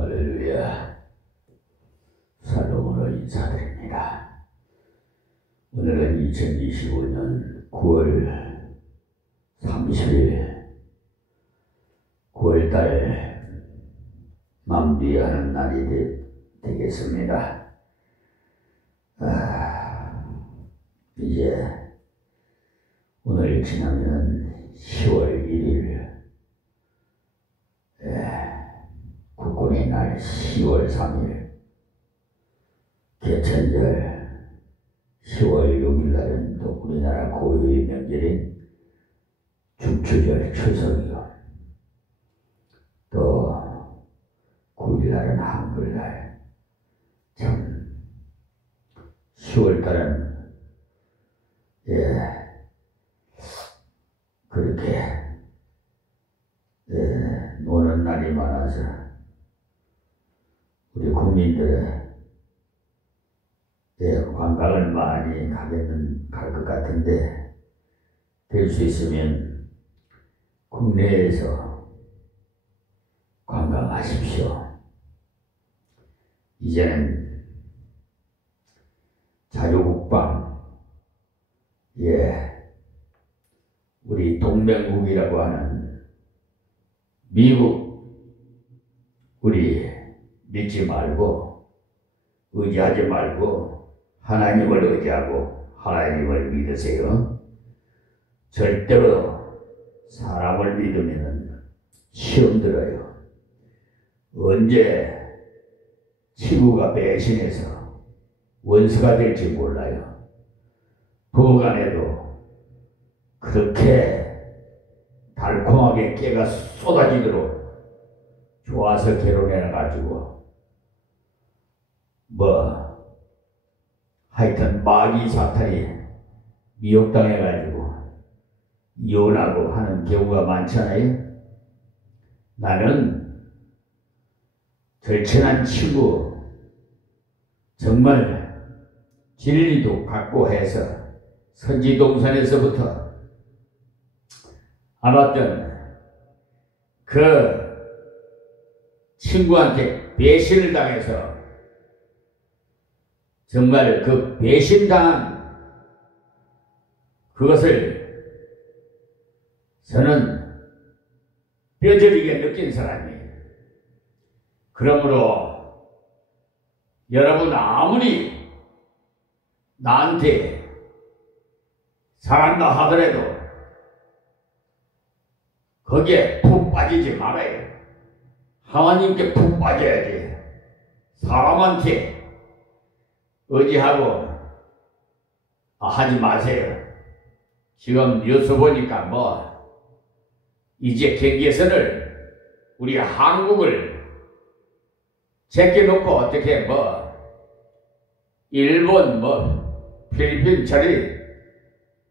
할렐루야. 살롬으로 인사드립니다. 오늘은 2025년 9월 30일 9월달 마무리하는 날이 되겠습니다. 이제 오늘 지나면 10월 1일 국군의 날 10월 3일 개천절 10월 6일 날은 또 우리나라 고유의 명절인 중추절 추석이요. 또 9일 날은 한글날. 참 10월 달은 그렇게 노는 날이 많아서 우리 국민들의 관광을 많이 갈 것 같은데, 될 수 있으면 국내에서 관광하십시오. 이제는 자유국방, 우리 동맹국이라고 하는 미국, 우리 믿지 말고 의지하지 말고 하나님을 의지하고 하나님을 믿으세요. 절대로 사람을 믿으면 시험 들어요. 언제 친구가 배신해서 원수가 될지 몰라요. 부부간에도 그렇게 달콤하게 깨가 쏟아지도록 좋아서 결혼해가지고 하여튼 마귀 사탄이 미혹당해가지고 이혼하고 하는 경우가 많잖아요. 나는 절친한 친구, 정말 진리도 갖고 해서 선지동산에서부터 알았던 그 친구한테 배신을 당해서 정말 그 배신당한 그것을 저는 뼈저리게 느낀 사람이에요. 그러므로 여러분 아무리 나한테 사랑다 하더라도 거기에 푹 빠지지 말아요. 하나님께 푹 빠져야지. 사람한테 의지하고 하지 마세요. 지금 뉴스 보니까 이제 경계선을 우리 한국을 제껴놓고 어떻게 일본 필리핀 처리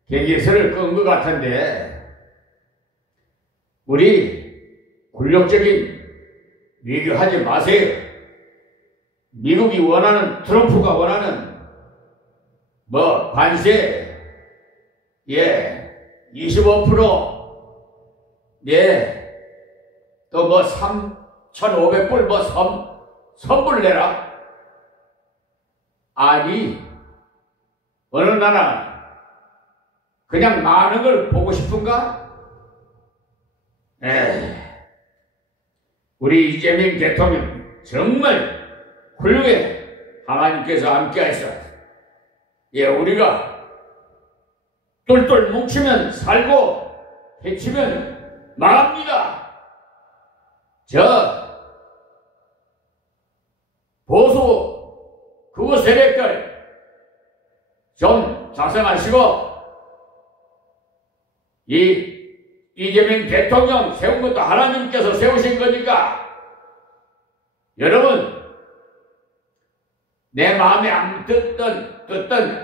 경계선을 끈 것 같은데, 우리 굴욕적인 외교하지 마세요. 미국이 원하는, 트럼프가 원하는 관세 25% 또 3,500불 선불 내라. 아니, 어느 나라 그냥 많은 걸 보고 싶은가? 우리 이재명 대통령 정말 훌륭해. 하나님께서 함께하셔. 우리가 똘똘 뭉치면 살고 해치면 망합니다. 저 보수 그거 세력들 좀 자성하시고, 이재명 대통령 세운 것도 하나님께서 세우신 거니까 여러분 내 마음에 안 듣든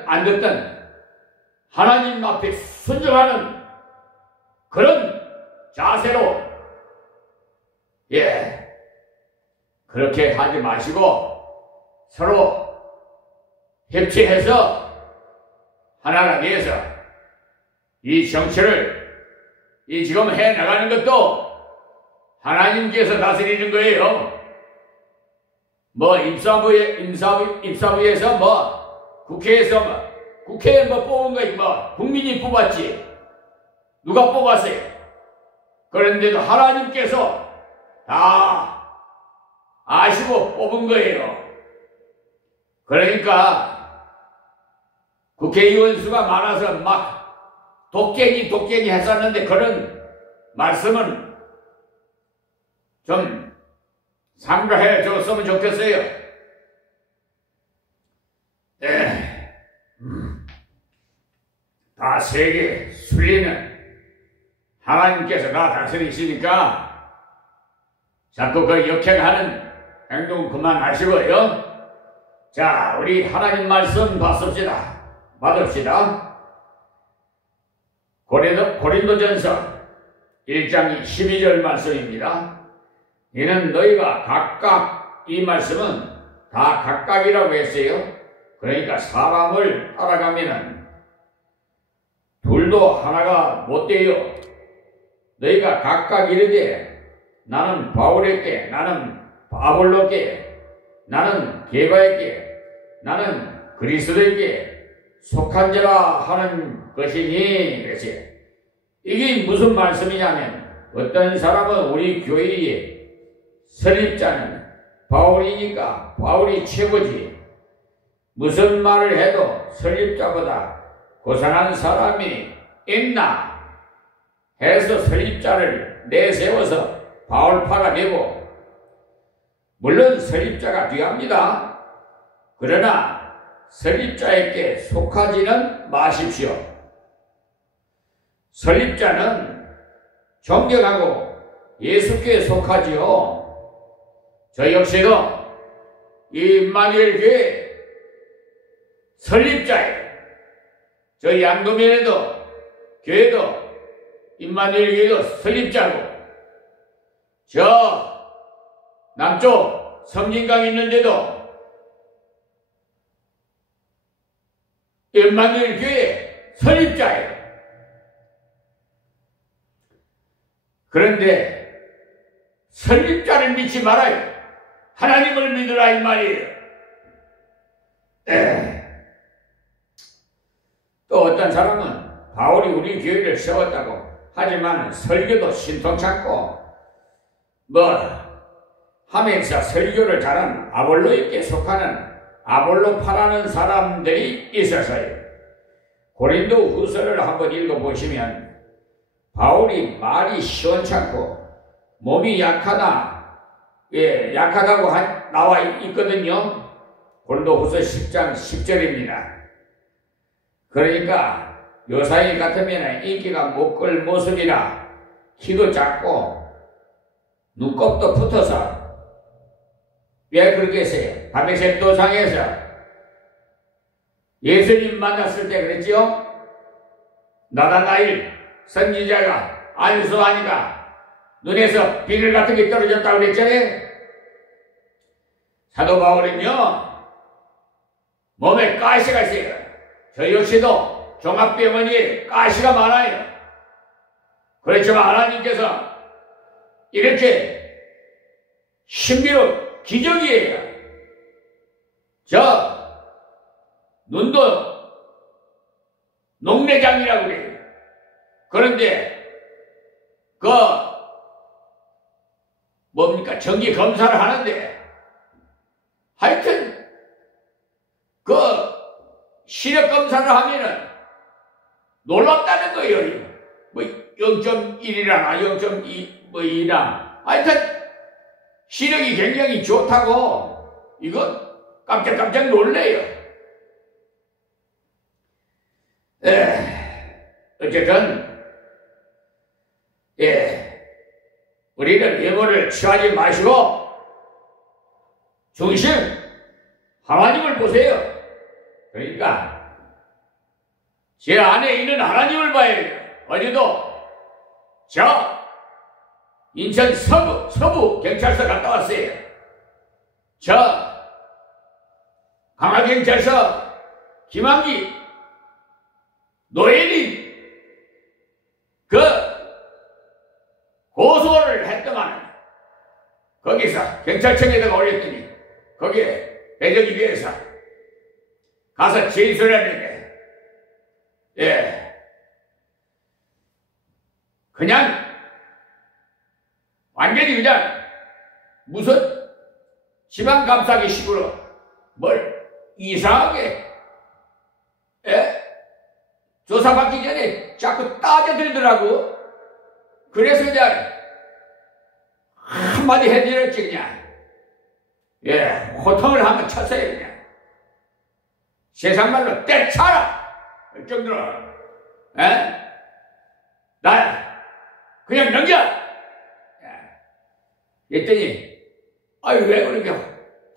안 듣든 하나님 앞에 순종하는 그런 자세로 그렇게 하지 마시고 서로 협치해서 하나가 되어서 이 정치를 지금 해나가는 것도 하나님께서 다스리는 거예요. 뭐 임사부에서 뭐 국회에서 뭐 국회에 뭐 뽑은 거 뭐 국민이 뽑았지. 누가 뽑았어요? 그런데도 하나님께서 다 아시고 뽑은 거예요. 그러니까 국회의원 수가 많아서 막 독갱이 했었는데 그런 말씀은 좀 삼가해 줬으면 좋겠어요. 다 세계 순리는 하나님께서 다 다스리시니까 자꾸 그 역행하는 행동 그만하시고요. 자, 우리 하나님 말씀 받읍시다. 고린도전서 1장 12절 말씀입니다. 이는 너희가 각각, 이 말씀은 다 각각이라고 했어요. 그러니까 사람을 따라가면은 둘도 하나가 못 돼요. 너희가 각각 이르되 나는 바울에게, 나는 아볼로께, 나는 게바에게, 나는 그리스도에게 속한 자라 하는 것이니. 그렇지. 이게 무슨 말씀이냐면 어떤 사람은 우리 교회의 설립자는 바울이니까 바울이 최고지. 무슨 말을 해도 설립자보다 고상한 사람이 있나 해서 설립자를 내세워서 바울파가 되고, 물론 설립자가 귀합니다. 그러나 설립자에게 속하지는 마십시오. 설립자는 존경하고 예수께 속하지요. 저 역시도 이 임마누엘 교회 설립자예요. 저 양도면에도 교회도 임마누엘 교회도 설립자고, 저 남쪽 섬진강 있는데도 임마누엘 교회 설립자예요. 그런데 설립자를 믿지 말아요. 하나님을 믿으라 이 말이에요. 또 어떤 사람은 바울이 우리 교회를 세웠다고 하지만 설교도 신통찮고 뭐 하면서 설교를 잘한 아볼로에게 속하는 아볼로파라는 사람들이 있어서요. 고린도 후서를 한번 읽어보시면 바울이 말이 시원찮고 몸이 약하다고 나와 있거든요. 고린도 후서 10장 10절입니다. 그러니까 요사이 같으면 인기가 못 끌 모습이라 키도 작고 눈곱도 붙어서 왜 그렇게 했어요? 밤에색 도상에서 예수님 만났을 때 그랬지요? 나다나엘 선지자가 안수하니까 눈에서 비늘 같은 게 떨어졌다고 그랬잖아요. 사도 바울은요 몸에 가시가 있어요. 저 역시도 종합병원에 가시가 많아요. 그렇지만 하나님께서 이렇게 신비로 기적이에요. 저 눈도 녹내장이라고 그래요. 그런데 뭡니까 정기 검사를 하는데 하여튼 시력 검사를 하면은 놀랍다는 거예요. 뭐 0.1이라나 0.2 뭐 2나 하여튼 시력이 굉장히 좋다고 이거 깜짝깜짝 놀래요. 어쨌든 우리는 외모를 취하지 마시고 중심 하나님을 보세요. 그러니까 제 안에 있는 하나님을 봐야 돼요. 어제도 저 인천 서부 경찰서 갔다 왔어요. 저 강화경찰서 김한기 노예리 고소를 했더만 거기서 경찰청에다가 올렸더니 거기에 배정이 위해서 가서 진술했는데, 그냥 완전히 그냥 무슨 지방 감싸기 식으로 뭘 이상하게 조사받기 전에 자꾸 따져들더라고. 그래서 그냥 한마디 해드렸지 그냥. 호통을 한번 쳤어요 그냥. 세상 말로 때차라 그 정도로. 나 그냥 넘겨. 그랬더니 왜 그렇게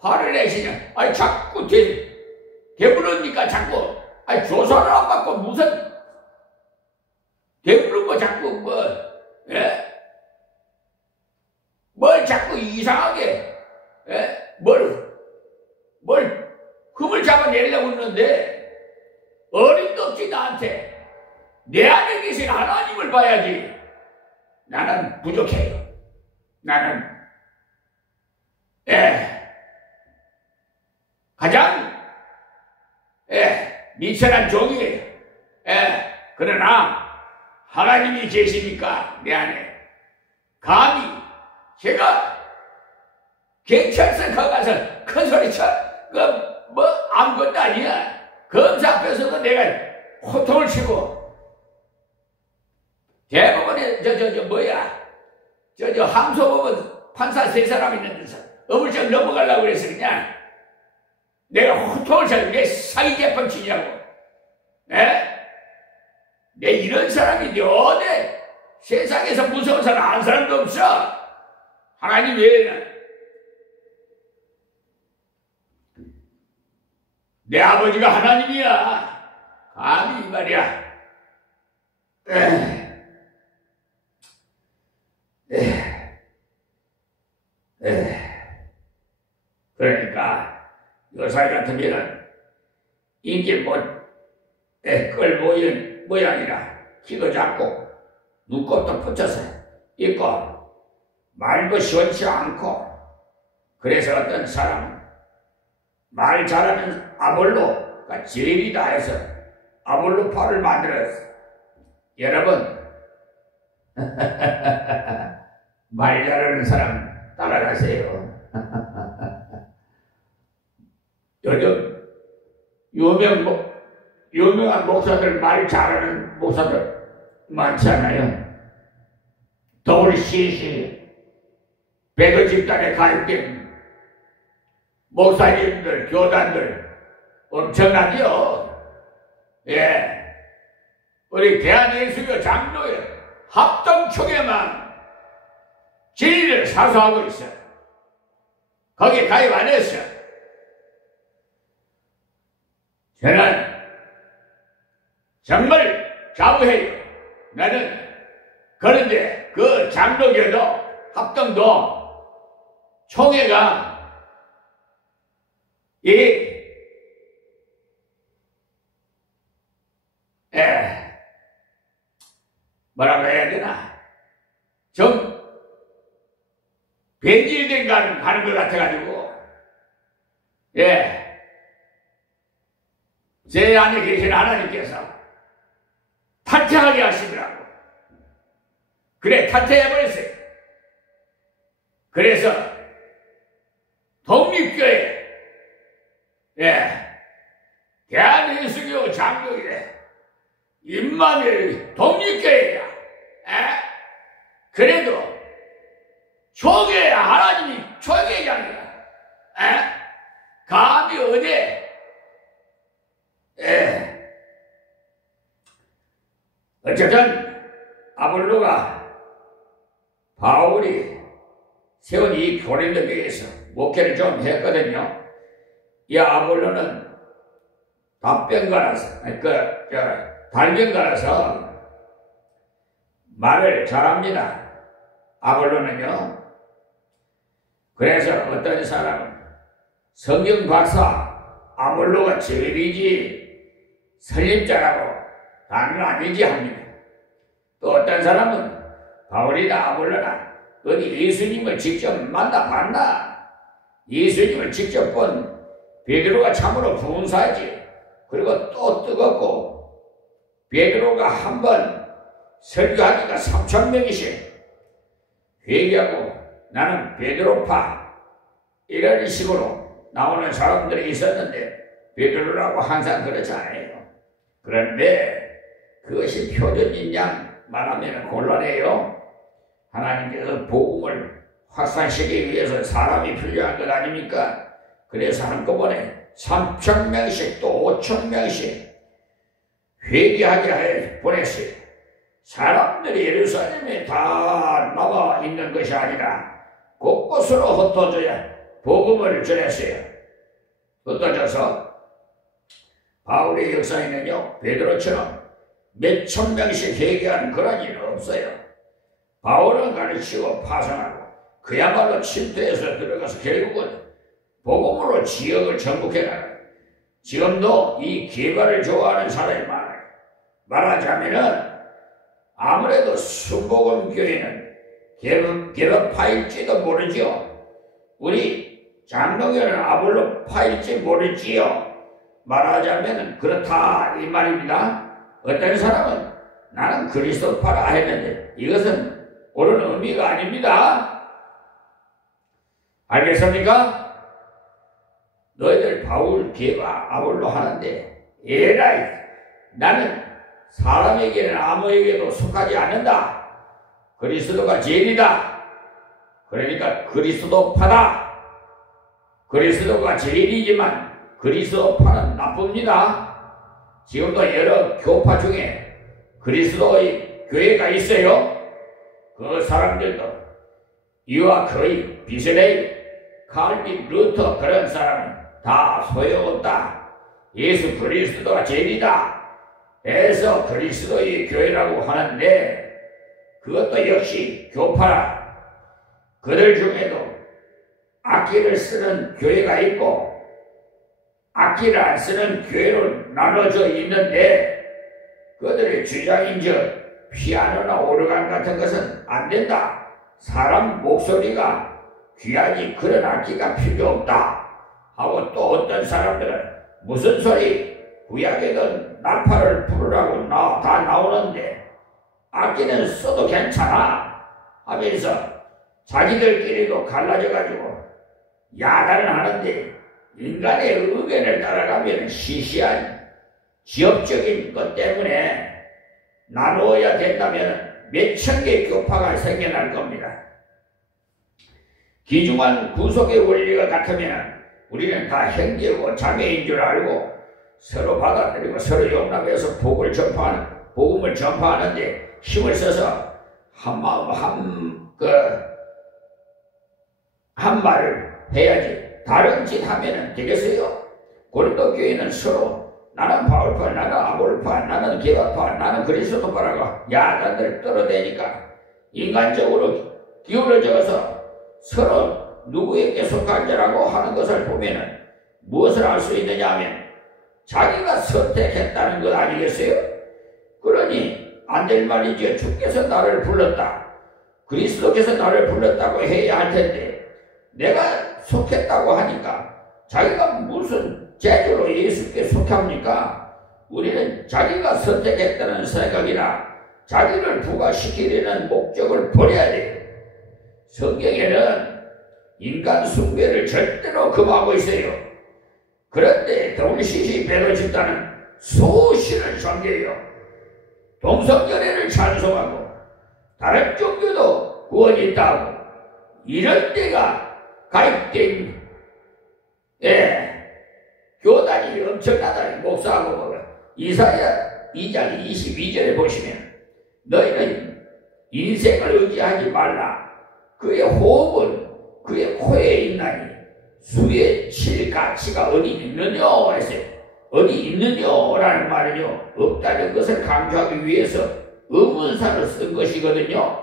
화를 내시냐. 자꾸 대부르니까 자꾸 조사를 안 받고 무슨 대부르고 자꾸 뭘 자꾸 이상하게 뭘 흠을 잡아내려고 했는데 어림도 없지 나한테. 내 안에 계신 하나님을 봐야지. 나는 부족해요. 나는 가장 미천한 종이에요. 그러나 하나님이 계시니까 내 안에 감히 제가 경찰서 가서 큰 소리 쳐 뭐 아무것도 아니야. 검사 앞에서도 내가 호통을 치고 대법원에 항소법원 판사 3사람 있는 데서 어물쩍 넘어가려고 그래서 그냥 내가 호통을 쳐요. 내 사기개판 치냐고. 내 이런 사람이 어디 세상에서 무서운 사람 한 사람도 없어. 하나님 외에는. 내 아버지가 하나님이야. 감히 이 말이야. 그러니까 요새 같으면은 인기 끌 모양이라 키도 작고 눈곱도 붙여서 있고 말도 시원치 않고. 그래서 어떤 사람은 말 잘하는 아볼로가 제일이다 해서 아볼로파를 만들었어. 여러분 말 잘하는 사람 따라가세요. 요즘 유명한 목사들, 말 잘하는 목사들 많잖아요. WCC 배도 집단에 가입된 목사님들, 교단들 엄청나죠. 우리 대한예수교 장로회 합동총회만 진리를 사수하고 있어. 거기에 가입 안 했어. 저는 정말 자부해요. 나는 그런데 그 장로교도 합동도 총회가 뭐라고 해야 되나? 좀 변질된 가는 것 같아가지고, 제 안에 계신 하나님께서 탈퇴하게 하시더라고. 그래, 탈퇴해버렸어요. 그래서 독립교회, 대한예수교 장로회 임마누엘 독립교회야. 그래도 총회야. 하나님이 총회장이야. 감히 어디 어쨌든 아볼로가 바울이 세운 이 고린도 교회에서 목회를 좀 했거든요. 이 아볼로는 달병가라서 말을 잘합니다. 아볼로는요. 그래서 어떤 사람은 성경 박사 아볼로가 제일이지 설립자라고 나는 아니지 합니다. 또 어떤 사람은 바울이나 아볼로나 어디 예수님을 직접 만나봤나? 예수님을 직접 본 베드로가 참으로 분사하지. 그리고 또 뜨겁고 베드로가 한번 설교하니까 3,000명이씩 회개하고 나는 베드로파 이런 식으로 나오는 사람들이 있었는데 베드로라고 항상 그렇지 않아요. 그런데 그것이 표준인 양 말하면 곤란해요. 하나님께서 복음을 확산시키기 위해서 사람이 필요한 것 아닙니까? 그래서 한꺼번에 3,000명씩 또 5,000명씩 회개하게 해 보냈어요. 사람들이 예루살렘에 다 남아 있는 것이 아니라 곳곳으로 흩어져야 복음을 전했어요. 흩어져서 바울의 역사에는요, 베드로처럼 몇천 명씩 회개하는 그런 일은 없어요. 바울은 가르치고 파송하고 그야말로 침투해서 들어가서 결국은 복음으로 지역을 정복해 나가요. 지금도 이 개발을 좋아하는 사람이 많아요. 말하자면은 아무래도 순복음 교회는 개업파일지도 모르지요. 우리 장로교는 아볼로파일지 모르지요. 말하자면 그렇다 이 말입니다. 어떤 사람은 나는 그리스도파라 했는데 이것은 옳은 의미가 아닙니다. 알겠습니까? 너희들 바울, 게바, 아볼로 하는데 에라이 나는 사람에게는 아무에게도 속하지 않는다. 그리스도가 제일이다. 그러니까 그리스도파다. 그리스도가 제일이지만 그리스도파는 나쁩니다. 지금도 여러 교파 중에 그리스도의 교회가 있어요. 그 사람들도 이와 거의 비슷해요. 칼빈, 루터 그런 사람은 다 소용없다. 예수 그리스도가 제일이다 해서 그리스도의 교회라고 하는데 그것도 역시 교파라. 그들 중에도 악기를 쓰는 교회가 있고 악기를 안 쓰는 교회로 나눠져 있는데 그들의 주장인즉 피아노나 오르간 같은 것은 안 된다. 사람 목소리가 귀하니 그런 악기가 필요 없다 하고 또 어떤 사람들은 무슨 소리 구약에는 나팔을 부르라고 다 나오는데 악기는 써도 괜찮아 하면서 자기들끼리도 갈라져가지고 야단을 하는데 인간의 의견을 따라가면 시시한 지역적인 것 때문에 나누어야 된다면 몇천 개의 교파가 생겨날 겁니다. 귀중한 구속의 원리가 같으면 우리는 다 형제고 자매인 줄 알고 서로 받아들이고 서로 용납해서 복음을 전파하는데 힘을 써서 한 마음 한 말을 해야지. 다른 짓 하면은 되겠어요? 고린도 교회는 서로 나는 바울파, 나는 아볼파, 나는 게바파, 나는 그리스도파라고 야단들 떨어대니까 인간적으로 기울어져서 서로 누구에게 속한 자라고 하는 것을 보면은 무엇을 알 수 있느냐 하면 자기가 선택했다는 것 아니겠어요? 그러니 안 될 말이죠. 주께서 나를 불렀다. 그리스도께서 나를 불렀다고 해야 할 텐데 내가 속했다고 하니까 자기가 무슨 제대로 예수께 속합니까? 우리는 자기가 선택했다는 생각이나 자기를 부과시키려는 목적을 버려야 돼요. 성경에는 인간 숭배를 절대로 금하고 있어요. 그런데 동시시 베드로 집단은 수시를 섬겨요. 동성연애를 찬송하고 다른 종교도 구원이 있다고 이런 데가 가입된 교단이 엄청나다. 목사하고 보면 이사야 2장 22절에 보시면 너희는 인생을 의지하지 말라. 그의 호흡은 그의 코에 있나니 수에 칠 가치가 어디 있느냐 했어요. 어디 있느냐라는 말은요 없다는 것을 강조하기 위해서 의문사를 쓴 것이거든요.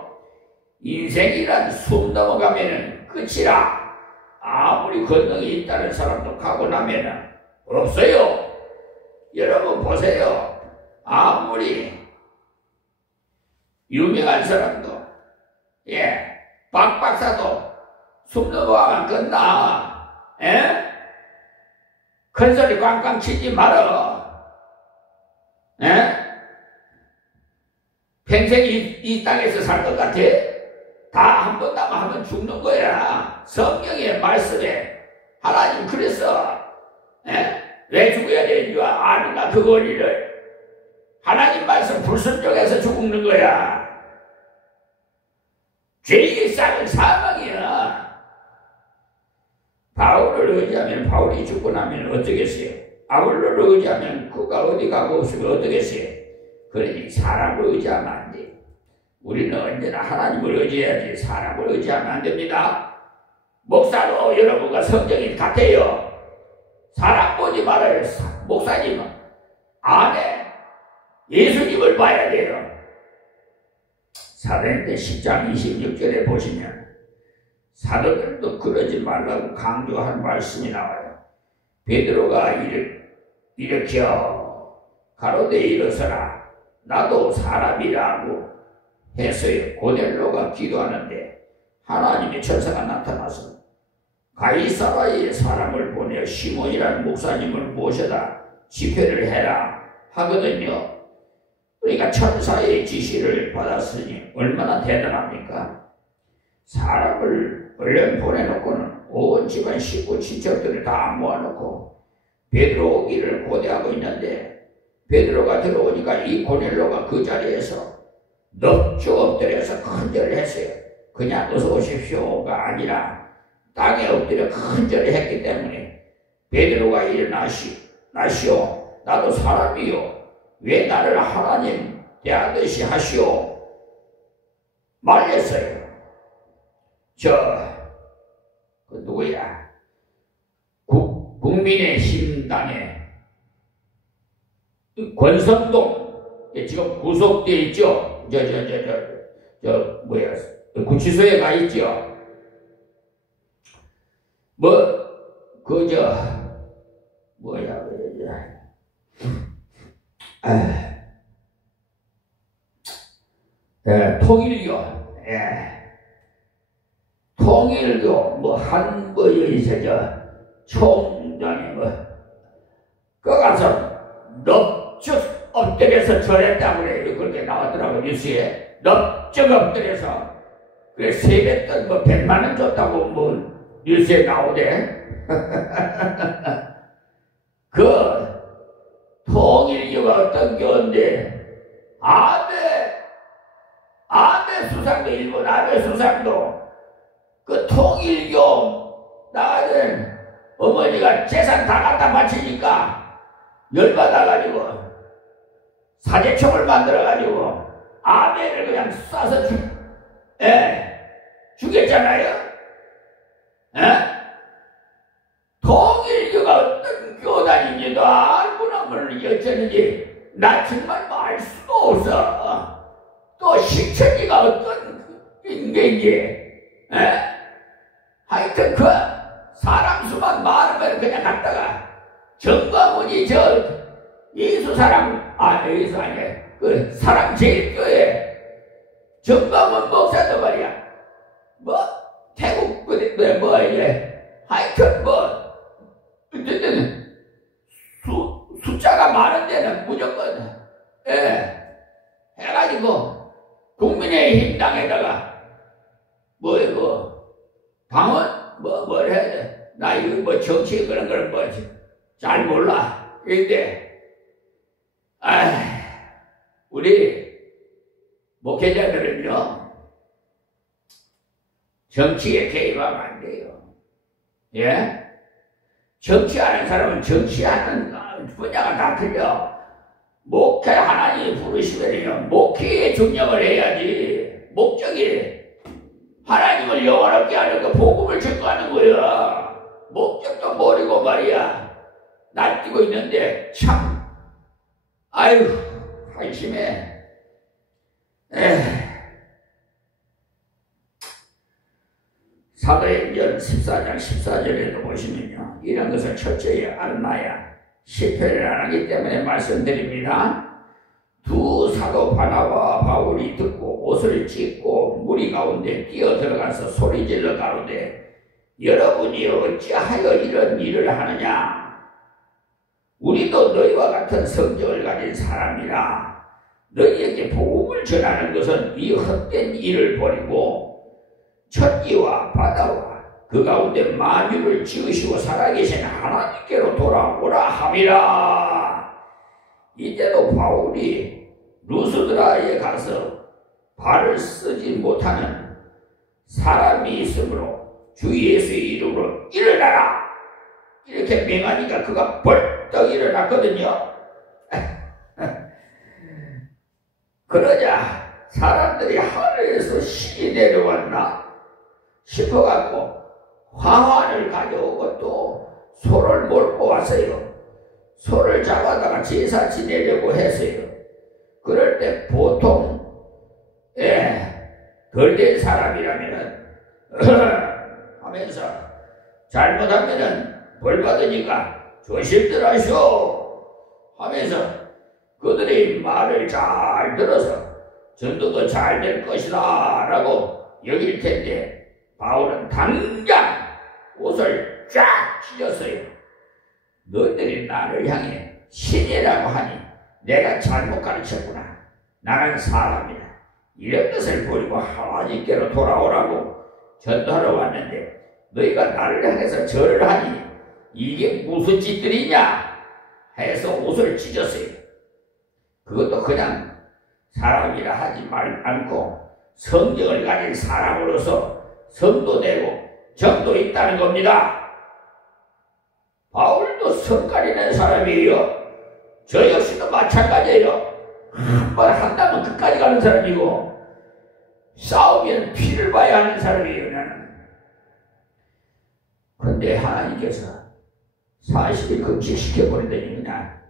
인생이란 숨 넘어가면은 끝이라. 아무리 권능이 있다는 사람도 가고 나면은 없어요. 여러분 보세요. 아무리 유명한 사람도 박 박사도 숨 넘어가면 끝나. 에? 큰 소리 꽝꽝 치지 말어. 에? 평생 이 땅에서 살 것 같아? 다 한 번 남아 하면 죽는 거야. 성경의 말씀에 하나님 그랬어. 에? 왜 죽어야 되는 줄 아는가 그 원리를. 하나님 말씀 불순종해서 죽는 거야. 죄의 싹은 사망이야. 바울을 의지하면 바울이 죽고 나면 어쩌겠어요? 아볼로를 의지하면 그가 어디 가고 없으면 어떠겠어요? 그러니 사람을 의지하면 안 돼. 우리는 언제나 하나님을 의지해야지 사람을 의지하면 안 됩니다. 목사도 여러분과 성경이 같아요. 사람 보지 말아요. 목사님은 안에 예수님을 봐야 돼요. 사도행전 10장 26절에 보시면 사도들도 그러지 말라고 강조한 말씀이 나와요. 베드로가 일으켜 가로되 일어서라 나도 사람이라고 했어요. 고넬로가 기도하는데 하나님의 천사가 나타나서 가이사라에 사람을 보내 시몬이라는 목사님을 모셔다 집회를 해라 하거든요. 그러니까 천사의 지시를 받았으니 얼마나 대단합니까? 사람을 얼른 보내놓고는 온 집안 식구 친척들을 다 모아놓고 베드로 오기를 고대하고 있는데 베드로가 들어오니까 이 고넬로가 그 자리에서 넙죽 엎드려서 큰절을 했어요. 그냥 어서 오십시오가 아니라 땅에 엎드려 큰절을 했기 때문에 베드로가 일어나시오 나도 사람이요 왜 나를 하나님 대하듯이 하시오 말렸어요. 그 누구야? 국민의힘당의 권성동 지금 구속돼 있죠? 구치소에 가 있죠? 통일교, 통일교, 총장이 그 가서 넙죽 엎드려서 절했다고 그래요. 그렇게 나왔더라고, 뉴스에. 넙죽 엎드려서. 그래, 세뱃돈 100만원 줬다고 뉴스에 나오대. 그, 통일교가 어떤 교인데, 아베 수상도, 일본 아베 수상도, 그 통일교 나가는 어머니가 재산 다 갖다 바치니까 열받아가지고 사제총을 만들어가지고 아베를 그냥 쏴서 죽였잖아요. 통일교가 어떤 교단인지도 알고 나면 어쩌는지 나 정말 알 수도 없어. 또 신천지가 어떤 인간인지 하여튼 그 사람 수만 많으면 그냥 갔다가 정광훈이 예수 아니야. 그 사랑제일교회 정광훈 목사도 말이야. 태국 하여튼 어쨌든 숫자가 많은 데는 무조건 해가지고 국민의힘 당에다가 당원 뭘 해야 돼? 나 이거 정치 그런 걸 잘 몰라. 그런데 우리 목회자들은요 정치에 개입하면 안 돼요. 예? 정치하는 사람은 정치하는 분야가 다 틀려. 목회 하나님이 부르시면요 목회에 중용을 해야지. 목적이 하나님을 영원롭게 하는 거 복음을 전가하는 거야. 목적도 모르고 말이야 날뛰고 있는데 참 한심해. 사도행전 14장 14절에도 보시면요 이런 것을 철저히 알아놔야 실패를 안 하기 때문에 말씀드립니다. 두 사도 바나바와 바울이 듣고 옷을 찢고 무리 가운데 뛰어 들어가서 소리질러 가로되 여러분이 어찌하여 이런 일을 하느냐? 우리도 너희와 같은 성정을 가진 사람이라 너희에게 복음을 전하는 것은 이 헛된 일을 버리고 천지와 바다와 그 가운데 만유를 지으시고 살아계신 하나님께로 돌아오라 함이라. 이때도 바울이 루스드라에 가서 발을 쓰지 못하는 사람이 있으므로 주 예수의 이름으로 일어나라 이렇게 명하니까 그가 벌떡 일어났거든요. 그러자 사람들이 하늘에서 신이 내려왔나 싶어갖고 화환을 가져오고 또 소를 몰고 왔어요. 소를 잡아다가 제사 지내려고 했어요. 그럴 때 보통 덜 된 사람이라면은 하면서 잘못하면은 벌 받으니까 조심들 하시오 하면서 그들의 말을 잘 들어서 전도도 잘 될 것이다 라고 여길 텐데 바울은 당장 옷을 쫙 찢었어요. 너희들이 나를 향해 신이라고 하니 내가 잘못 가르쳤구나. 나는 사람이다. 이런 것을 버리고 하나님께로 돌아오라고 전도하러 왔는데 너희가 나를 향해서 절을 하니 이게 무슨 짓들이냐 해서 옷을 찢었어요. 그것도 그냥 사람이라 하지 않고 성경을 가진 사람으로서 성도되고 정도 있다는 겁니다. 바울도 성 가리는 사람이에요. 저 역시도 마찬가지예요. 한 번 한다면 끝까지 가는 사람이고 싸우면 피를 봐야 하는 사람이에요. 나는. 그런데 하나님께서 40일 금식시켜버리더니 그냥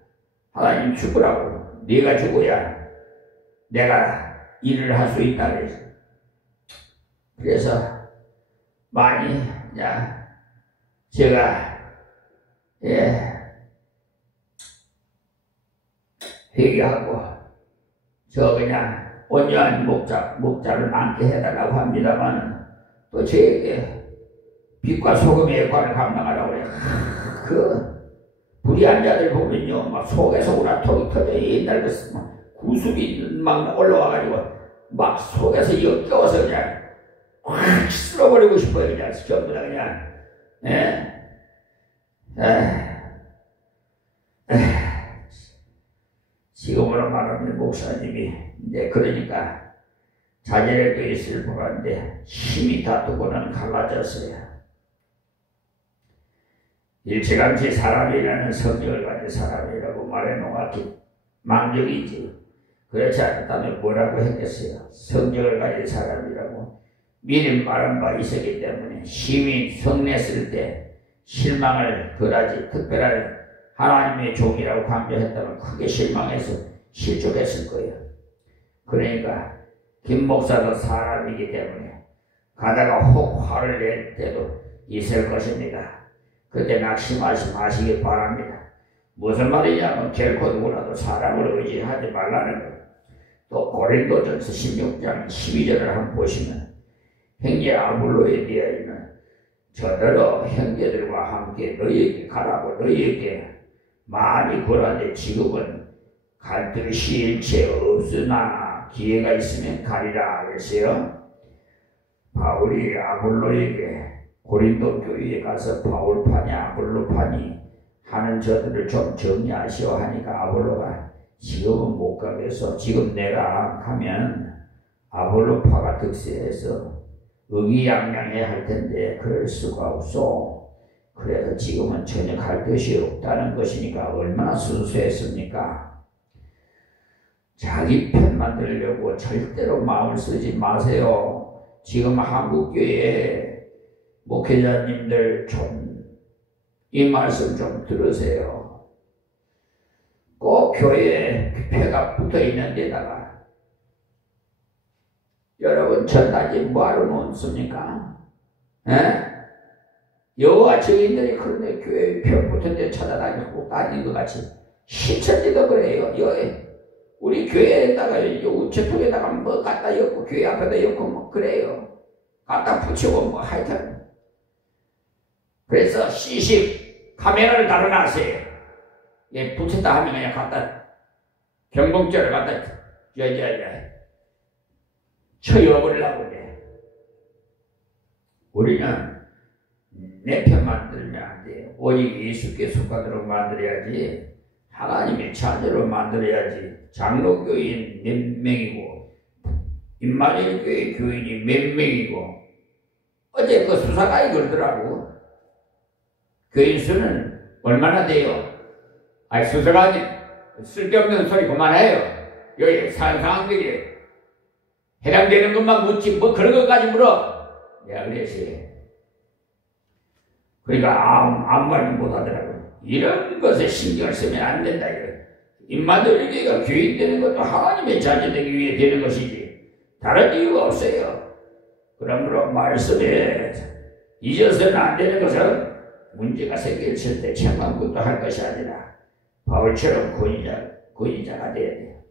하나님 죽으라고 네가 죽어야 내가 일을 할 수 있다 그래서. 그래서 많이 제가 회개하고 저 그냥 온유한 목자를 앉게 해달라고 합니다만 또 저에게 빛과 소금의 역할을 감당하라고 해요. 그 불의한 자들 보면요 막 속에서 우라통이 터져. 옛날 그 구습이 막 올라와가지고 막 속에서 역겨워서 그냥 확 쓸어버리고 싶어요. 그냥 전부 다 그냥. 지금으로 말하면 목사님이 이제 그러니까 자제력도 있을 것 같은데 힘이 다투고는 갈라졌어요. 일찌감치 사람이라는 성격을 가진 사람이라고 말해놓았기 망정이지. 그렇지 않다면 뭐라고 했겠어요. 성격을 가진 사람이라고 미리 말한 바 있었기 때문에 힘이 성냈을 때 실망을 덜하지. 특별한 하나님의 종이라고 강조했다면 크게 실망해서 실족했을 거예요. 그러니까 김 목사도 사람이기 때문에 가다가 혹 화를 낼 때도 있을 것입니다. 그때 낙심하지 마시기 바랍니다. 무슨 말이냐면 결코 누구라도 사람을 의지하지 말라는 거예요. 또 고린도전서 16장 12절을 한번 보시면 형제 아볼로에 대하여는 저더러 형제들과 함께 너희에게 가라고 너희에게 많이 구하는데 지금은 갈 뜻이 일체 없으나 기회가 있으면 가리라 그랬어요. 바울이 아볼로에게 고린도 교회에 가서 바울파니 아볼로파니 하는 저들을 좀 정리하시오 하니까 아볼로가 지금은 못 가겠어. 지금 내가 가면 아볼로파가 득세해서 의기양양해야 할 텐데 그럴 수가 없어. 그래서 지금은 전혀 갈 것이 없다는 것이니까 얼마나 순수했습니까? 자기 편만 들려고 절대로 마음을 쓰지 마세요. 지금 한국교회 목회자님들 좀 이 말씀 좀 들으세요. 꼭 교회에 표가 붙어 있는 데다가 여러분 전단지 뭐하러 놓습니까? 여호와 증인들이 그런데 교회에 표 붙은 데 찾아다니고 다니는 것 같이 신천지도 그래요. 우리 교회에다가 우체통에다가 뭐 갖다 엮고 교회 앞에다 엮고 뭐 그래요. 갖다 붙이고 뭐 하여튼 그래서 CC 카메라를 달아놨어요. 예, 붙였다 하면 그냥 갖다 경봉줄을 갖다 쳐여버리려고 그래. 우리는 내 편 만들면 안 돼요. 오직 예수께 속하도록 만들어야지. 하나님의 자녀로 만들어야지. 장로교인 몇 명이고 임마누엘 교회 교인이 몇 명이고 어제 그 수사관이 그러더라고. 교인 수는 얼마나 돼요? 아니 수사관이 쓸데없는 소리 그만해요. 여기 사는 상황들이 해당되는 것만 묻지 뭐 그런 것까지 물어. 내가 그랬어요. 그러니까 아무 말도 못하더라고요. 이런 것에 신경을 쓰면 안 된다. 임마누엘 교회가 교인 되는 것도 하나님의 자녀 되기 위해 되는 것이지 다른 이유가 없어요. 그러므로 말씀에 잊어서는 안 되는 것은 문제가 생겼을 때 책망부터 할 것이 아니라 바울처럼 권위자가 돼야 돼요.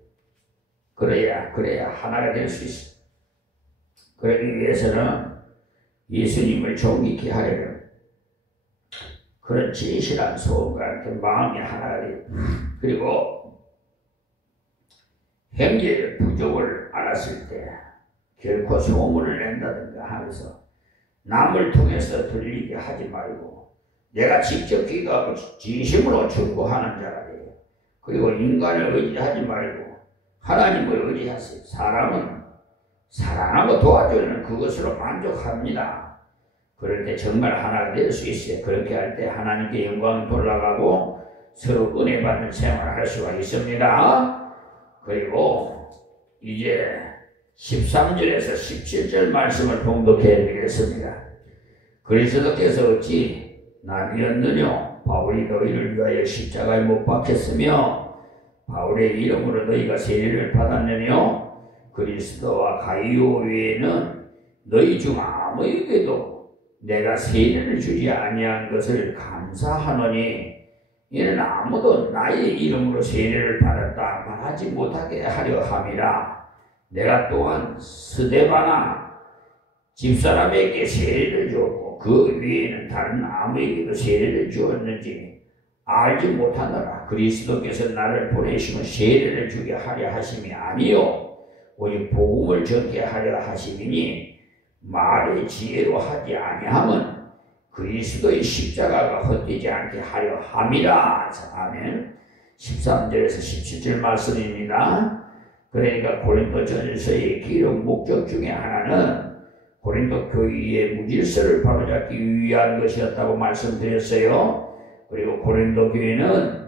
그래야 하나가 될 수 있어. 그러기 위해서는 예수님을 존귀케 하려는 그런 진실한 소원과 같은 마음이 하나가 돼요. 그리고 형제의 부족을 알았을 때 결코 소문을 낸다든가 하면서 남을 통해서 들리게 하지 말고 내가 직접 기도하고 진심으로 충고하는 자가 돼요. 그리고 인간을 의지하지 말고 하나님을 의지하세요. 사람은 사랑하고 도와주는 그것으로 만족합니다. 그럴 때 정말 하나가 될 수 있어요. 그렇게 할 때 하나님께 영광을 돌아가고 서로 은혜 받는 생활을 할 수가 있습니다. 그리고 이제 13절에서 17절 말씀을 봉독해 드리겠습니다. 그리스도께서 어찌 남이었느뇨? 바울이 너희를 위하여 십자가에 못 박혔으며 바울의 이름으로 너희가 세례를 받았느뇨? 그리스도와 가이오 외에는 너희 중 아무에게도 내가 세례를 주지 아니한 것을 감사하노니 이는 아무도 나의 이름으로 세례를 받았다 말하지 못하게 하려 함이라. 내가 또한 스데바나 집사람에게 세례를 주었고 그 외에는 다른 아무에게도 세례를 주었는지 알지 못하노라. 그리스도께서 나를 보내시면 세례를 주게 하려 하심이 아니요 오직 복음을 전케 하려 하심이니 말의 지혜로 하지 아니함은 그리스도의 십자가가 헛되지 않게 하려 함이라. 아멘. 13절에서 17절 말씀입니다. 그러니까 고린도전서의 기록 목적 중에 하나는 고린도 교회의 무질서를 바로잡기 위한 것이었다고 말씀드렸어요. 그리고 고린도 교회는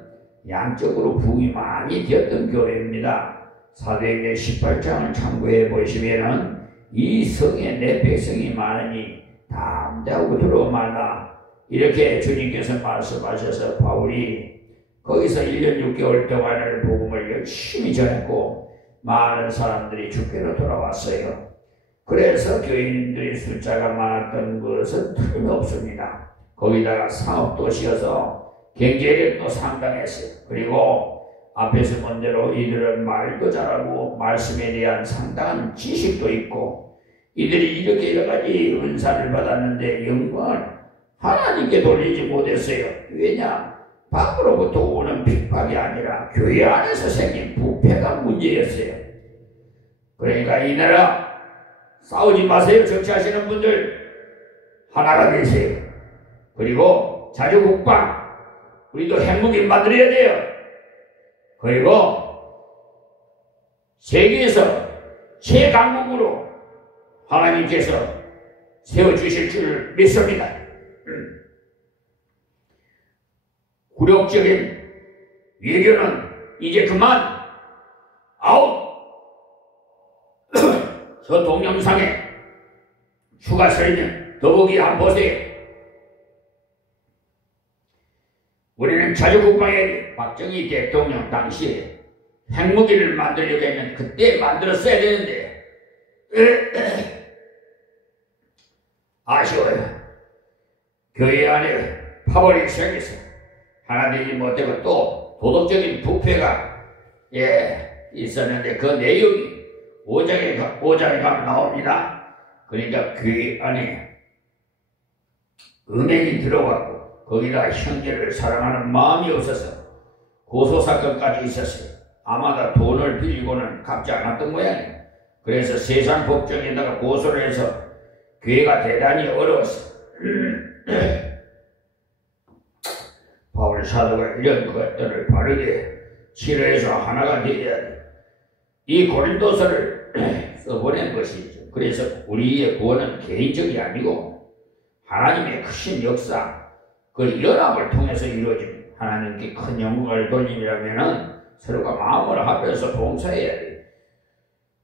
양적으로 부흥이 많이 되었던 교회입니다. 사도행전 18장을 참고해 보시면은 이 성에 내 백성이 많으니 담대하고 들어오마라 이렇게 주님께서 말씀하셔서 바울이 거기서 1년 6개월 동안을 복음을 열심히 전했고 많은 사람들이 주께로 돌아왔어요. 그래서 교인들의 숫자가 많았던 것은 틀림없습니다. 거기다가 상업도시여서 경제력도 상당했어요. 그리고 앞에서 본 대로 이들은 말도 잘하고 말씀에 대한 상당한 지식도 있고 이들이 이렇게 여러가지 은사를 받았는데 영광을 하나님께 돌리지 못했어요. 왜냐? 밖으로부터 오는 핍박이 아니라 교회 안에서 생긴 부패가 문제였어요. 그러니까 이 나라 싸우지 마세요. 정치하시는 분들 하나가 되세요. 그리고 자주국방 우리도 핵무기 만들어야 돼요. 그리고 세계에서 최강국으로 하나님께서 세워주실 줄 믿습니다. 굴욕적인 외교는 이제 그만 아웃. 저 동영상에 추가 설명 더보기 한번 보세요. 우리는 자주국방에 박정희 대통령 당시에 핵무기를 만들려고 했는데 그때 만들었어야 되는데 아쉬워요. 교회 안에 파벌이 생겨서 하나 되지 못하고 또 도덕적인 부패가 있었는데 그 내용이 5장에 가면 나옵니다. 그러니까 교회 안에 은행이 들어왔고 거기다 형제를 사랑하는 마음이 없어서 고소사건까지 있었어요. 아마도 돈을 빌리고는 갚지 않았던 모양이에요. 그래서 세상 법정에다가 고소를 해서 교회가 대단히 어려웠어요. 바울 사도가 이런 것들을 바르게 치료해서 하나가 되어야 돼. 이 고린도서를 써보낸 것이죠. 그래서 우리의 구원은 개인적이 아니고 하나님의 크신 역사, 그 연합을 통해서 이루어집니다. 하나님께 큰 영광을 돌림이라면은 서로가 마음을 합해서 봉사해야 돼.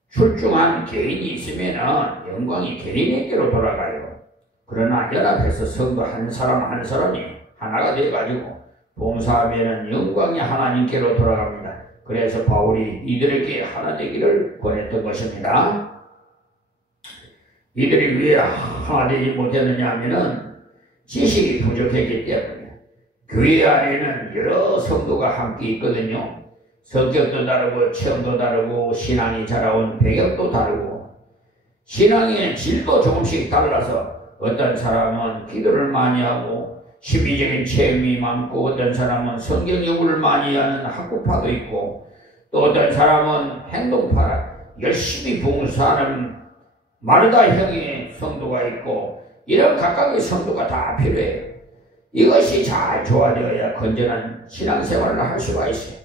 출중한 개인이 있으면은 영광이 개인에게로 돌아가요. 그러나 연합해서 성도 한 사람 한 사람이 하나가 돼가지고 봉사하면은 영광이 하나님께로 돌아갑니다. 그래서 바울이 이들에게 하나 되기를 권했던 것입니다. 이들이 왜 하나 되지 못했느냐 하면은 지식이 부족했기 때문에. 교회 안에는 여러 성도가 함께 있거든요. 성격도 다르고 체험도 다르고 신앙이 자라온 배경도 다르고 신앙의 질도 조금씩 달라서 어떤 사람은 기도를 많이 하고 심리적인 체험이 많고 어떤 사람은 성경 연구를 많이 하는 학구파도 있고 또 어떤 사람은 행동파 열심히 봉사하는 마르다형의 성도가 있고 이런 각각의 성도가 다 필요해요. 이것이 잘 조화되어야 건전한 신앙생활을 할 수가 있어요.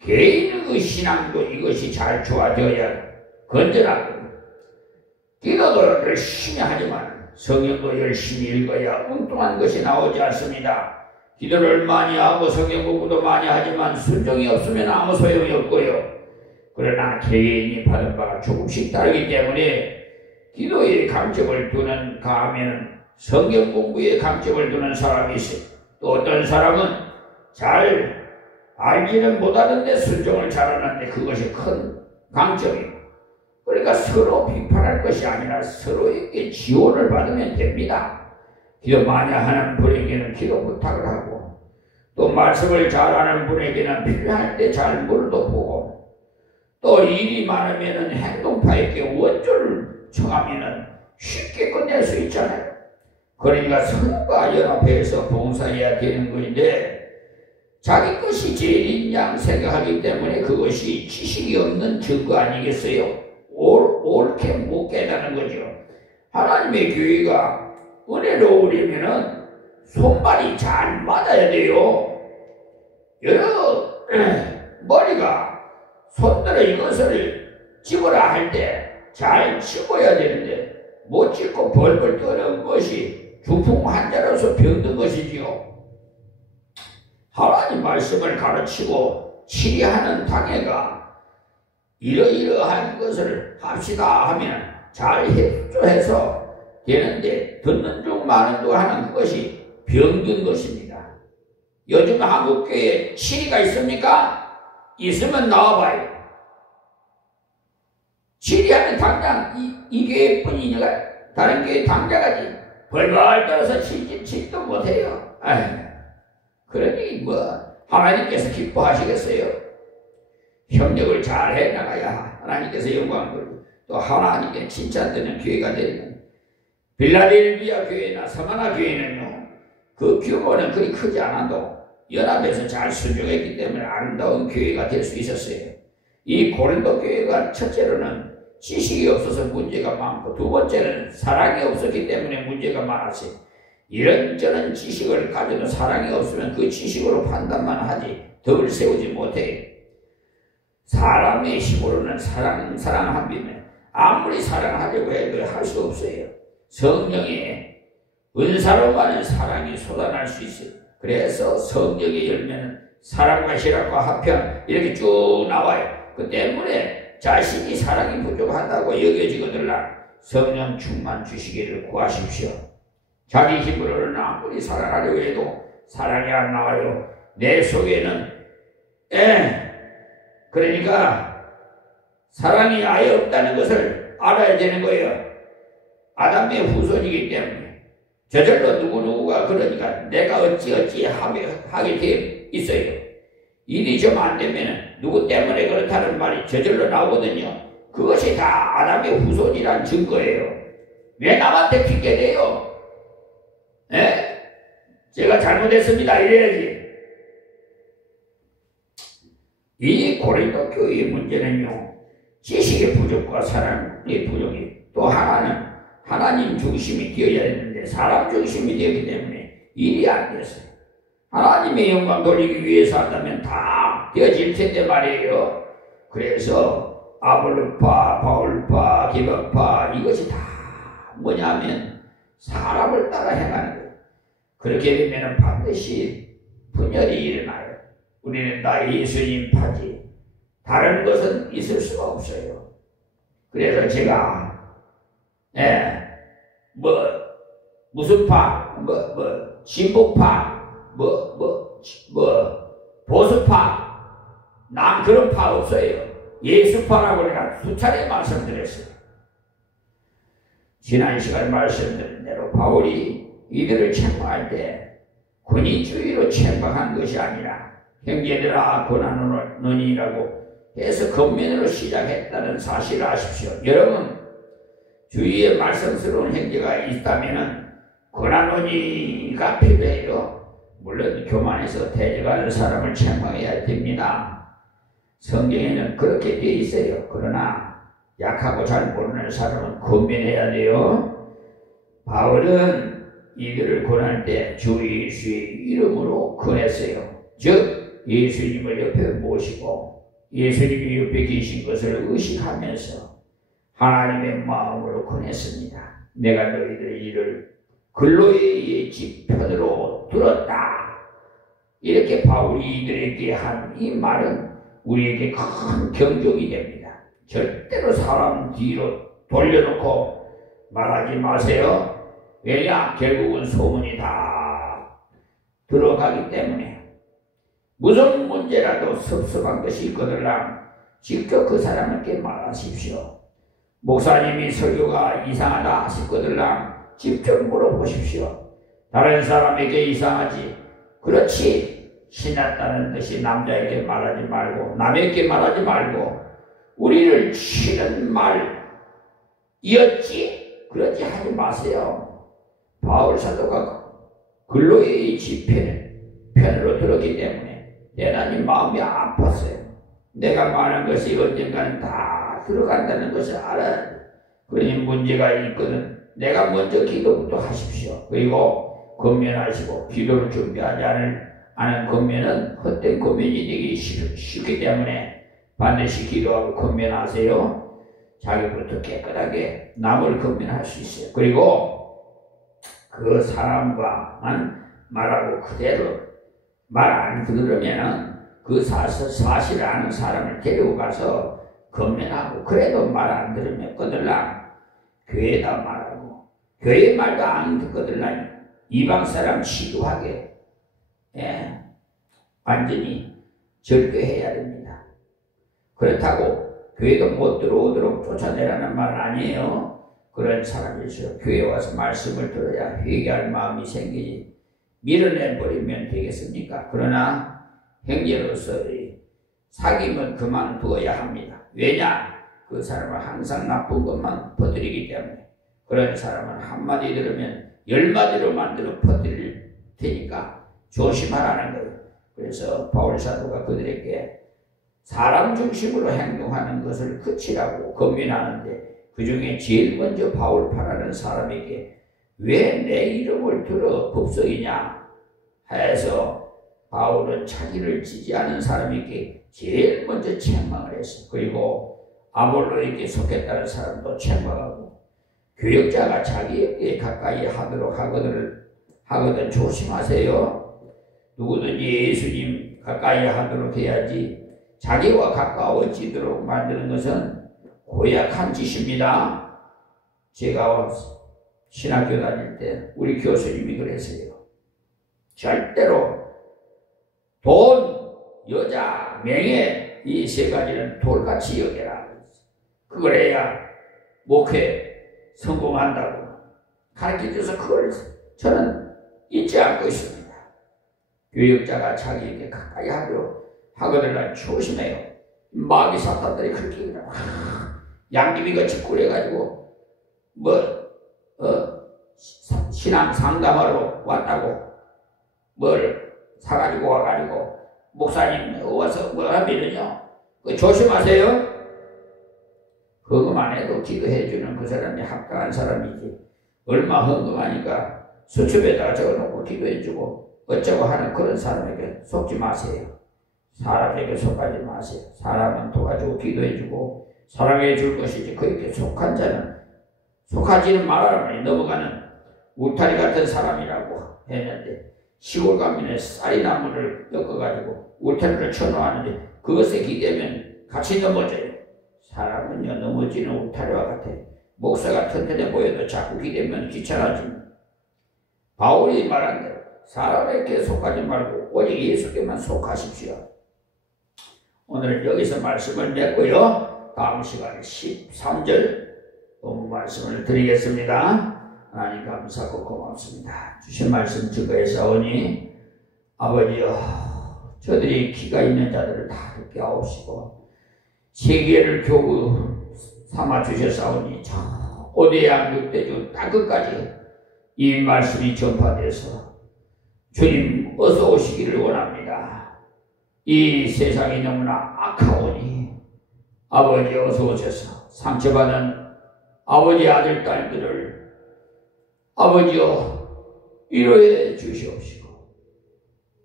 개인의 신앙도 이것이 잘 조화되어야 건전하고 기도도 열심히 하지만 성경도 열심히 읽어야 엉뚱한 것이 나오지 않습니다. 기도를 많이 하고 성경 공부도 많이 하지만 순종이 없으면 아무 소용이 없고요. 그러나 개인이 받은 바가 조금씩 다르기 때문에 기도에 강점을 두는 가하면 성경 공부에 강점을 두는 사람이 있어요. 또 어떤 사람은 잘 알지는 못하는데 순종을 잘하는데 그것이 큰 강점이에요. 그러니까 서로 비판할 것이 아니라 서로에게 지원을 받으면 됩니다. 기도 많이 하는 분에게는 기도 부탁을 하고 또 말씀을 잘하는 분에게는 필요할 때 잘 물도 보고 또 일이 많으면 행동파에게 원조를 청하면 쉽게 끝낼 수 있잖아요. 그러니까 서로가 연합해서 봉사해야 되는 것인데 자기 것이 제일인 양 생각하기 때문에 그것이 지식이 없는 증거 아니겠어요? 옳게 못 깨닫는 거죠. 하나님의 교회가 은혜로우려면은 손발이 잘 맞아야 돼요. 여러 머리가 손들어 이것을 집어라 할 때 잘 집어야 되는데 못 집고 벌벌 떠는 것이 중풍 환자로서 병든 것이지요. 하나님 말씀을 가르치고 치리하는 당회가 이러이러한 것을 합시다 하면 잘 협조해서 되는데 듣는 중 많은 중 하는 그것이 병든 것입니다. 요즘 한국교회에 치리가 있습니까? 있으면 나와봐요. 치리하면 당장 이 교회뿐이니까 다른 교회 당장하지 벌벌 떨어서 치지도 못해요. 그러니 뭐 하나님께서 기뻐하시겠어요? 협력을 잘 해나가야 하나님께서 영광을 돌리고 또 하나님께 칭찬되는 교회가 되는 빌라델비아 교회나 서마나 교회는요 그 규모는 그리 크지 않아도 연합해서 잘 순종했기 때문에 아름다운 교회가 될 수 있었어요. 이 고린도 교회가 첫째로는 지식이 없어서 문제가 많고 두 번째는 사랑이 없었기 때문에 문제가 많았어요. 이런저런 지식을 가져도 사랑이 없으면 그 지식으로 판단만 하지 덕을 세우지 못해요. 사람의 힘으로는 사랑하면 아무리 사랑하려고 해도 할 수 없어요. 성령의 은사로만은 사랑이 솟아날 수 있어요. 그래서 성령의 열매는 사랑과 희락과 화평 이렇게 쭉 나와요. 그 때문에 자신이 사랑이 부족하다고 여겨지거들라 성령 충만 주시기를 구하십시오. 자기 힘으로는 아무리 사랑하려고 해도 사랑이 안 나와요. 내 속에는 그러니까 사랑이 아예 없다는 것을 알아야 되는 거예요. 아담의 후손이기 때문에 저절로 누구누구가 그러니까 내가 어찌 하게 돼 있어요. 일이 좀 안 되면 누구 때문에 그렇다는 말이 저절로 나오거든요. 그것이 다 아담의 후손이란 증거예요. 왜 남한테 핑계대요? 제가 잘못했습니다. 이래야지. 이 고린도 교회의 문제는요, 지식의 부족과 사랑의 부족이, 또 하나는 하나님 중심이 되어야 되는데 사람 중심이 되었기 때문에 일이 안 됐어요. 하나님의 영광 돌리기 위해서 한다면 다 되어질 텐데 말이에요. 그래서 아볼로파, 바울파, 기박파, 이것이 다 뭐냐면 사람을 따라 행하는 거예요. 그렇게 되면 반드시 분열이 일어나요. 우리는 다 예수님 파지 다른 것은 있을 수가 없어요. 그래서 제가 무슨 파, 진보파, 보수파, 난 그런 파 없어요. 예수파라고 내가 수차례 말씀드렸어요. 지난 시간에 말씀드린 대로 바울이 이들을 책망할 때 권위주의로 책망한 것이 아니라 형제들아 고난하노니라고 해서 겉면으로 시작했다는 사실을 아십시오. 여러분, 주위에 말썽스러운 형제가 있다면 고난하노니가 필요해요. 물론 교만해서 대적하는 사람을 책망해야 됩니다. 성경에는 그렇게 되어 있어요. 그러나 약하고 잘 모르는 사람은 권면해야 돼요. 바울은 이들을 권할 때 주 예수의 이름으로 권했어요. 즉 예수님을 옆에 모시고 예수님이 옆에 계신 것을 의식하면서 하나님의 마음으로 권했습니다. 내가 너희들의 일을 글로의 지편으로 들었다. 이렇게 바울이 이들에게 한 이 말은 우리에게 큰 경종이 됩니다. 절대로 사람 뒤로 돌려놓고 말하지 마세요. 왜냐? 결국은 소문이 다 들어가기 때문에 무슨 문제라도 섭섭한 것이 있거들랑 직접 그 사람에게 말하십시오. 목사님이 설교가 이상하다 싶거들랑 직접 물어보십시오. 다른 사람에게 이상하지. 그렇지. 신났다는 듯이 남자에게 말하지 말고 남에게 말하지 말고 우리를 치는 말이었지? 그러지 하지 마세요. 바울 사도가 글로의 지편으로 들었기 때문에 대단히 마음이 아팠어요. 내가 말한 것이 언젠가는 다 들어간다는 것을 알아야 돼. 그러니 문제가 있거든. 내가 먼저 기도부터 하십시오. 그리고 권면하시고 기도를 준비하지 않은 권면은 헛된 권면이 되기 쉽기 때문에 반드시 기도하고 권면하세요. 자기부터 깨끗하게 남을 권면할 수 있어요. 그리고 그 사람과만 말하고 그대로 말 안 들으면은 그 사실을 아는 사람을 데리고 가서 권면하고 그래도 말 안 들으면 거들랑 교회에다 말하고 교회 말도 안 듣거들랑 이방 사람 치료하게 완전히 절교해야 됩니다. 그렇다고 교회도 못 들어오도록 쫓아내라는 말은 아니에요. 그런 사람이 있어요. 교회 와서 말씀을 들어야 회개할 마음이 생기지 밀어내버리면 되겠습니까? 그러나 형제로서 사귐은 그만두어야 합니다. 왜냐? 그 사람은 항상 나쁜 것만 퍼뜨리기 때문에 그런 사람은 한마디 들으면 10마디로 만들어 퍼뜨릴 테니까 조심하라는 거예요. 그래서 바울 사도가 그들에게 사람 중심으로 행동하는 것을 그치라고 권면하는데 그 중에 제일 먼저 바울파라는 사람에게 왜 내 이름을 들어 법석이냐 해서 바울은 자기를 지지하는 사람에게 제일 먼저 책망을 했어요. 그리고 아볼로에게 속했다는 사람도 책망하고 교역자가 자기에게 가까이 하도록 하거든 조심하세요. 누구든지 예수님 가까이 하도록 해야지 자기와 가까워지도록 만드는 것은 고약한 짓입니다. 제가 신학교 다닐 때 우리 교수님이 그랬어요. 절대로 돈, 여자, 명예 이 세 가지는 돌같이 여겨라. 그걸 해야 목회 성공한다고 가르쳐줘서 그걸 저는 잊지 않고 있습니다. 교역자가 자기에게 가까이 하거든요. 조심해요. 마귀 사탄들이 그렇게 그래요. 양귀비같이 꾸려가지고 신앙 상담하러 왔다고 뭘 사가지고 와가지고 목사님 와서 뭐 하면요 조심하세요. 헌금만 해도 기도해주는 그 사람이 합당한 사람이지 얼마 헌금하니까 수첩에다가 적어놓고 기도해주고 어쩌고 하는 그런 사람에게 속지 마세요. 사람에게 속하지 마세요. 사람은 도와주고 기도해주고 사랑해 줄 것이지 그렇게 속한 자는 속하지는 말아라 넘어가는 울타리 같은 사람이라고 했는데 시골 가면 쌀이나무를 엮어가지고 울타리를 쳐놓았는데 그것에 기대면 같이 넘어져요. 사람은요 넘어지는 울타리와 같아. 목사가 튼튼해 보여도 자꾸 기대면 귀찮아지. 바울이 말한 대로 사람에게 속하지 말고 오직 예수께만 속하십시오. 오늘은 여기서 말씀을 맺고요. 다음 시간에 13절 본문 말씀을 드리겠습니다. 하나님 감사하고 고맙습니다. 주신 말씀 증거했사오니 아버지여 저들이 기가 있는 자들을 다 듣게 하옵시고 세계를 교구 삼아 주셨사오니 저 오대양 육대주 땅끝까지 이 말씀이 전파돼서 주님 어서 오시기를 원합니다. 이 세상이 너무나 악하오니 아버지 어서 오셔서 상처받은 아버지 아들 딸들을 아버지여 위로해 주시옵시고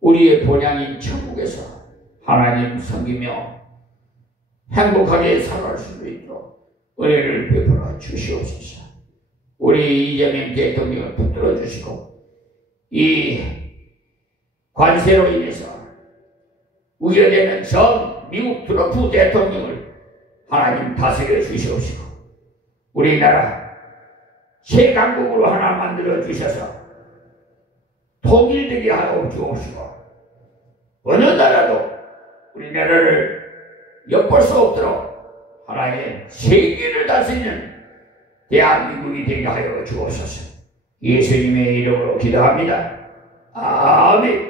우리의 본향인 천국에서 하나님 섬기며 행복하게 살아갈 수 있도록 은혜를 베풀어 주시옵소서. 우리 이재명 대통령을 붙들어 주시고 이 관세로 인해서 우려되는 전 미국 트럼프 대통령을 하나님 다스려 주시옵시고 우리나라 새 강국으로 하나 만들어 주셔서 통일되게 하여 주옵시고 어느 나라도 우리나라를 엿볼 수 없도록 하나의 세계를 다스리는 대한민국이 되게 하여 주옵소서. 예수님의 이름으로 기도합니다. 아멘.